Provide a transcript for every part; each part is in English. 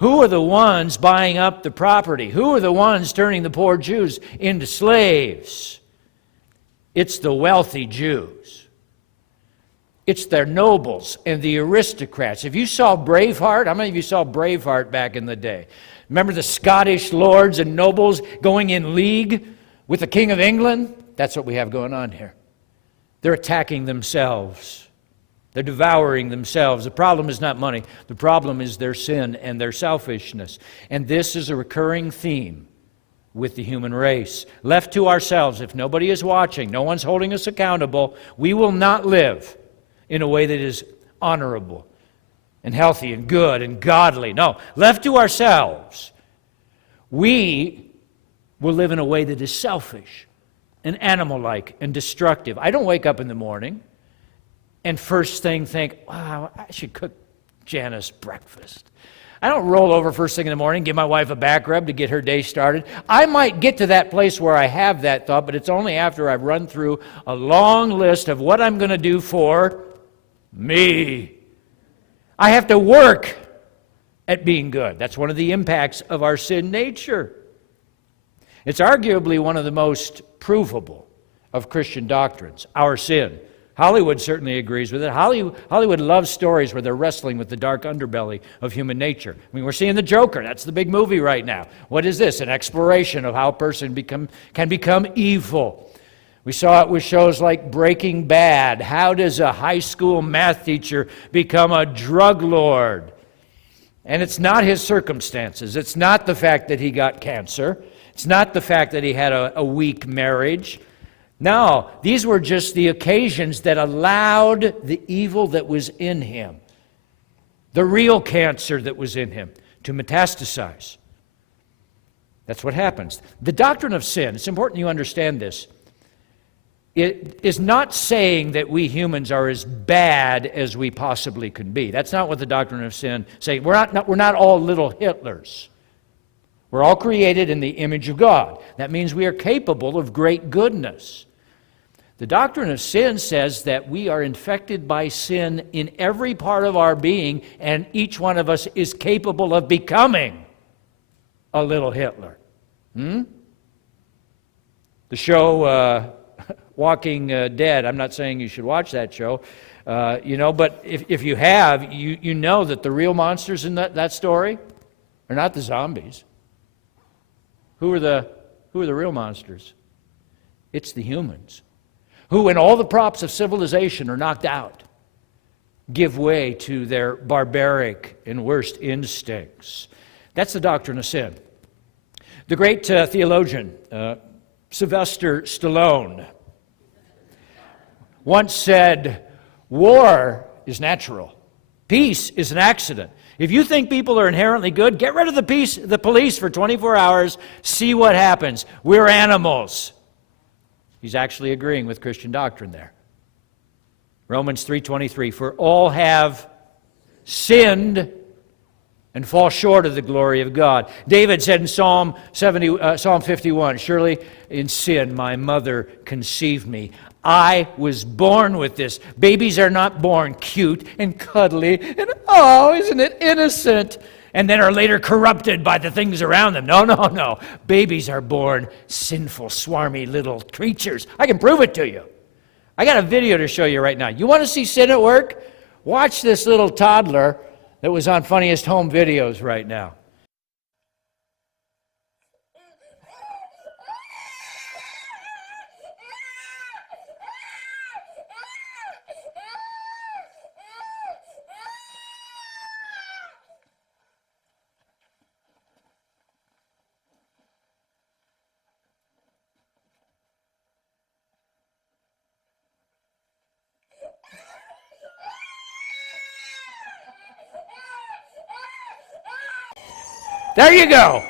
Who are the ones buying up the property? Who are the ones turning the poor Jews into slaves? It's the wealthy Jews. It's their nobles and the aristocrats. If you saw Braveheart, how many of you saw Braveheart back in the day? Remember the Scottish lords and nobles going in league with the King of England? That's what we have going on here. They're attacking themselves. They're devouring themselves. The problem is not money. The problem is their sin and their selfishness. And this is a recurring theme with the human race. Left to ourselves, if nobody is watching, no one's holding us accountable, we will not live in a way that is honorable and healthy and good and godly. No, left to ourselves, we will live in a way that is selfish and animal-like and destructive. I don't wake up in the morning and first thing think, wow, I should cook Janice breakfast. I don't roll over first thing in the morning, give my wife a back rub to get her day started. I might get to that place where I have that thought, but it's only after I've run through a long list of what I'm going to do for me. I have to work at being good. That's one of the impacts of our sin nature. It's arguably one of the most provable of Christian doctrines, our sin. Hollywood certainly agrees with it. Hollywood loves stories where they're wrestling with the dark underbelly of human nature. I mean, we're seeing The Joker. That's the big movie right now. What is this? An exploration of how a person can become evil. We saw it with shows like Breaking Bad. How does a high school math teacher become a drug lord? And it's not his circumstances. It's not the fact that he got cancer. It's not the fact that he had a weak marriage. No, these were just the occasions that allowed the evil that was in him, the real cancer that was in him, to metastasize. That's what happens. The doctrine of sin, it's important you understand this, it is not saying that we humans are as bad as we possibly can be. That's not what the doctrine of sin says. We're not all little Hitlers. We're all created in the image of God. That means we are capable of great goodness. The doctrine of sin says that we are infected by sin in every part of our being, and each one of us is capable of becoming a little Hitler. The show Walking Dead, I'm not saying you should watch that show, but if you have, you know that the real monsters in that story are not the zombies. Who are the real monsters? It's the humans, who, when all the props of civilization are knocked out, give way to their barbaric and worst instincts. That's the doctrine of sin. The great theologian, Sylvester Stallone, once said, war is natural. Peace is an accident. If you think people are inherently good, get rid of the police for 24 hours, see what happens. We're animals. He's actually agreeing with Christian doctrine there. Romans 3:23, for all have sinned and fall short of the glory of God. David said in Psalm 51, surely in sin my mother conceived me. I was born with this. Babies are not born cute and cuddly and, oh, isn't it innocent? And then are later corrupted by the things around them. No. Babies are born sinful, swarmy little creatures. I can prove it to you. I got a video to show you right now. You want to see sin at work? Watch this little toddler that was on Funniest Home Videos right now. There you go.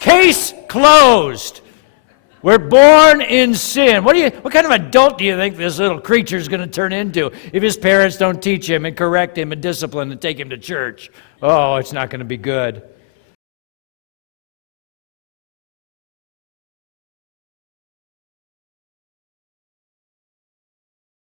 Case closed. We're born in sin. What kind of adult do you think this little creature is going to turn into if his parents don't teach him and correct him and discipline and take him to church? Oh, it's not going to be good.